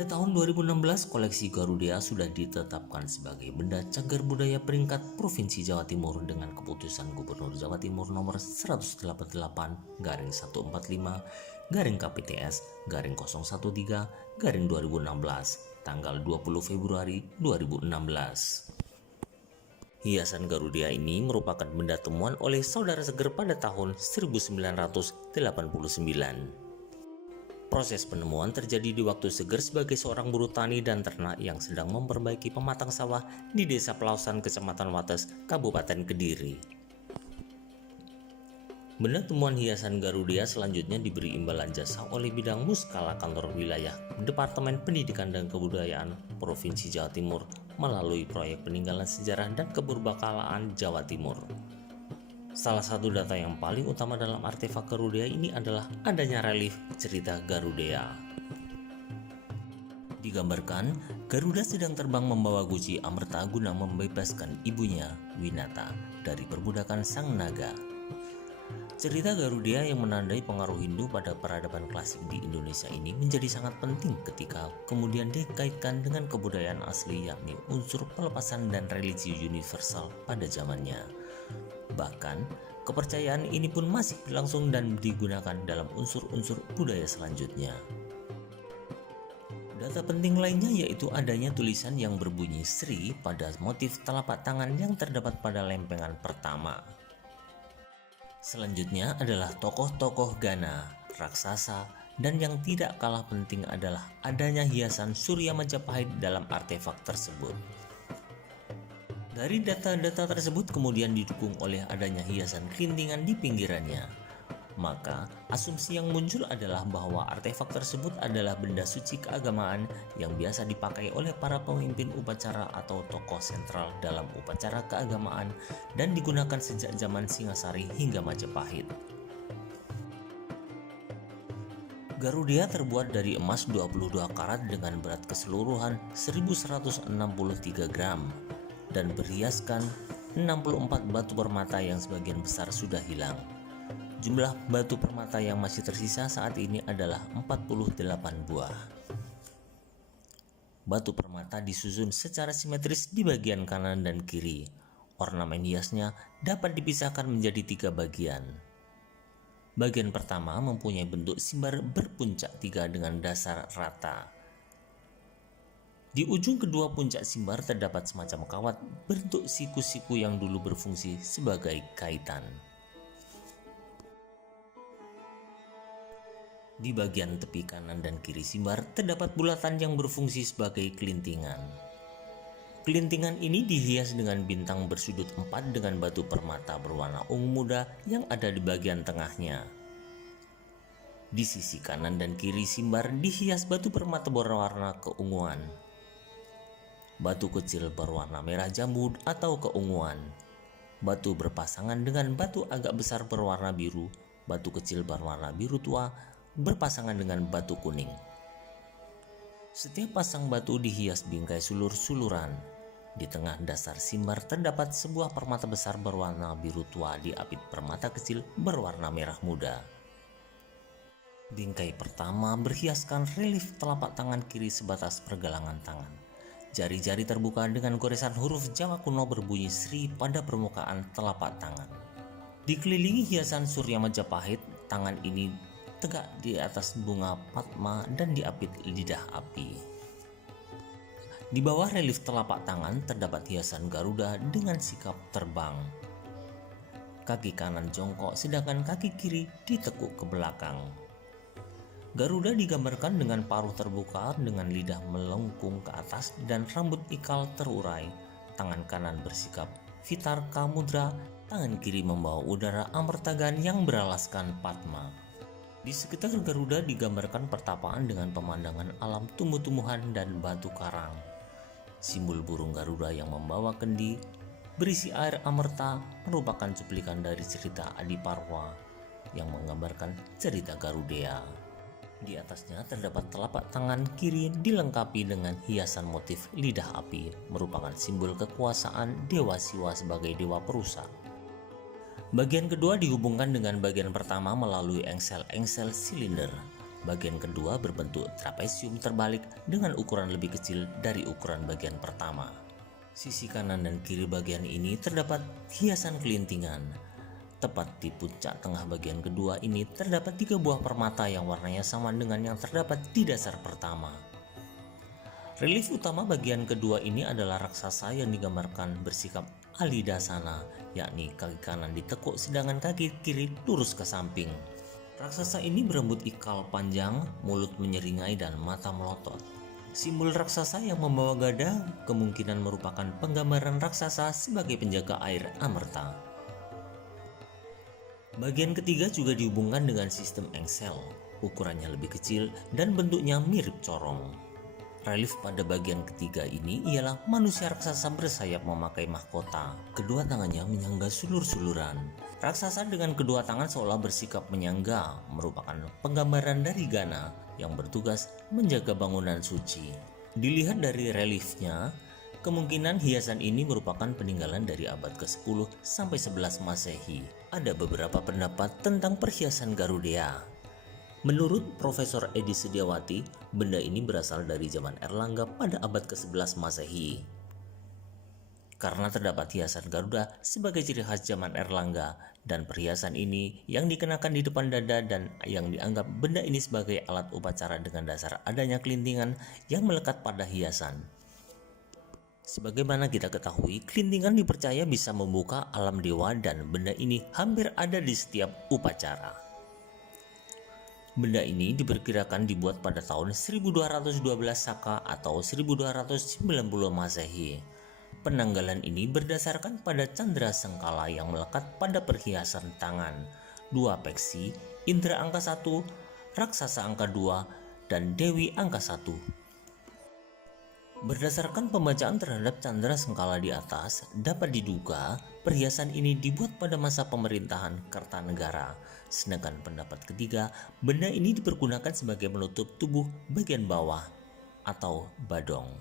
Pada tahun 2016, koleksi Garuda sudah ditetapkan sebagai benda cagar budaya peringkat Provinsi Jawa Timur dengan keputusan Gubernur Jawa Timur nomor 188/145/KPTS/013/2016 tanggal 20 Februari 2016. Hiasan Garuda ini merupakan benda temuan oleh saudara Seger pada tahun 1989. Proses penemuan terjadi di waktu Seger sebagai seorang buruh tani dan ternak yang sedang memperbaiki pematang sawah di Desa Pelausan, Kecamatan Wates, Kabupaten Kediri. Benda temuan hiasan Garuda selanjutnya diberi imbalan jasa oleh bidang Muskala Kantor Wilayah Departemen Pendidikan dan Kebudayaan Provinsi Jawa Timur melalui proyek peninggalan sejarah dan kepurbakalaan Jawa Timur. Salah satu data yang paling utama dalam artefak Garuda ini adalah adanya relief cerita Garuda. Digambarkan, Garuda sedang terbang membawa guci Amerta guna membebaskan ibunya, Winata, dari perbudakan sang naga. Cerita Garuda yang menandai pengaruh Hindu pada peradaban klasik di Indonesia ini menjadi sangat penting ketika kemudian dikaitkan dengan kebudayaan asli, yakni unsur pelepasan dan religi universal pada zamannya. Bahkan, kepercayaan ini pun masih berlangsung dan digunakan dalam unsur-unsur budaya selanjutnya. Data penting lainnya yaitu adanya tulisan yang berbunyi Sri pada motif telapak tangan yang terdapat pada lempengan pertama. Selanjutnya adalah tokoh-tokoh Gana, raksasa, dan yang tidak kalah penting adalah adanya hiasan Surya Majapahit dalam artefak tersebut. Dari data-data tersebut kemudian didukung oleh adanya hiasan kelintingan di pinggirannya. Maka, asumsi yang muncul adalah bahwa artefak tersebut adalah benda suci keagamaan yang biasa dipakai oleh para pemimpin upacara atau tokoh sentral dalam upacara keagamaan dan digunakan sejak zaman Singasari hingga Majapahit. Garuda terbuat dari emas 22 karat dengan berat keseluruhan 1163 gram. Dan berhiaskan 64 batu permata yang sebagian besar sudah hilang. Jumlah batu permata yang masih tersisa saat ini adalah 48 buah. Batu permata disusun secara simetris di bagian kanan dan kiri. Ornamen hiasnya dapat dipisahkan menjadi 3 bagian. Bagian pertama mempunyai bentuk simbar berpuncak 3 dengan dasar rata. Di ujung kedua puncak simbar terdapat semacam kawat bentuk siku-siku yang dulu berfungsi sebagai kaitan. Di bagian tepi kanan dan kiri simbar terdapat bulatan yang berfungsi sebagai kelintingan. Kelintingan ini dihias dengan bintang bersudut 4 dengan batu permata berwarna ungu muda yang ada di bagian tengahnya. Di sisi kanan dan kiri simbar dihias batu permata berwarna keunguan. Batu kecil berwarna merah jambu atau keunguan. Batu berpasangan dengan batu agak besar berwarna biru. Batu kecil berwarna biru tua berpasangan dengan batu kuning. Setiap pasang batu dihias bingkai sulur-suluran. Di tengah dasar simbar terdapat sebuah permata besar berwarna biru tua diapit permata kecil berwarna merah muda. Bingkai pertama berhiaskan relief telapak tangan kiri sebatas pergelangan tangan. Jari-jari terbuka dengan goresan huruf Jawa kuno berbunyi Sri pada permukaan telapak tangan. Dikelilingi hiasan Surya Majapahit, tangan ini tegak di atas bunga Padma dan diapit lidah api. Di bawah relief telapak tangan terdapat hiasan Garuda dengan sikap terbang. Kaki kanan jongkok sedangkan kaki kiri ditekuk ke belakang. Garuda digambarkan dengan paruh terbuka dengan lidah melengkung ke atas dan rambut ikal terurai. Tangan kanan bersikap Vitarka mudra, tangan kiri membawa udara amertagan yang beralaskan Padma. Di sekitar Garuda digambarkan pertapaan dengan pemandangan alam tumbuh-tumbuhan dan batu karang. Simbol burung Garuda yang membawa kendi berisi air amerta merupakan cuplikan dari cerita Adiparwa yang menggambarkan cerita Garuda. Di atasnya terdapat telapak tangan kiri dilengkapi dengan hiasan motif lidah api, merupakan simbol kekuasaan Dewa Siwa sebagai dewa perusak. Bagian kedua dihubungkan dengan bagian pertama melalui engsel-engsel silinder. Bagian kedua berbentuk trapesium terbalik dengan ukuran lebih kecil dari ukuran bagian pertama. Sisi kanan dan kiri bagian ini terdapat hiasan kelintingan. Tepat di puncak tengah bagian kedua ini terdapat 3 buah permata yang warnanya sama dengan yang terdapat di dasar pertama. Relief utama bagian kedua ini adalah raksasa yang digambarkan bersikap alidasana, yakni kaki kanan ditekuk sedangkan kaki kiri lurus ke samping. Raksasa ini berambut ikal panjang, mulut menyeringai, dan mata melotot. Simbol raksasa yang membawa gada kemungkinan merupakan penggambaran raksasa sebagai penjaga air amerta. Bagian ketiga juga dihubungkan dengan sistem engsel, ukurannya lebih kecil dan bentuknya mirip corong. Relief pada bagian ketiga ini ialah manusia raksasa bersayap memakai mahkota. Kedua tangannya menyangga sulur-suluran. Raksasa dengan kedua tangan seolah bersikap menyangga, merupakan penggambaran dari Gana yang bertugas menjaga bangunan suci. Dilihat dari reliefnya, kemungkinan hiasan ini merupakan peninggalan dari abad ke-10 sampai 11 Masehi. Ada beberapa pendapat tentang perhiasan Garuda. Menurut Profesor Edi Sediawati, benda ini berasal dari zaman Erlangga pada abad ke-11 Masehi. Karena terdapat hiasan Garuda sebagai ciri khas zaman Erlangga, dan perhiasan ini yang dikenakan di depan dada dan yang dianggap benda ini sebagai alat upacara dengan dasar adanya kelintingan yang melekat pada hiasan. Sebagaimana kita ketahui, kelintingan dipercaya bisa membuka alam dewa dan benda ini hampir ada di setiap upacara. Benda ini diperkirakan dibuat pada tahun 1212 Saka atau 1290 Masehi. Penanggalan ini berdasarkan pada candra sengkala yang melekat pada perhiasan tangan, 2 peksi, indra angka 1, raksasa angka 2, dan dewi angka 1. Berdasarkan pembacaan terhadap candra sengkala di atas, dapat diduga perhiasan ini dibuat pada masa pemerintahan Kertanegara. Sedangkan pendapat ketiga, benda ini dipergunakan sebagai menutup tubuh bagian bawah atau badong.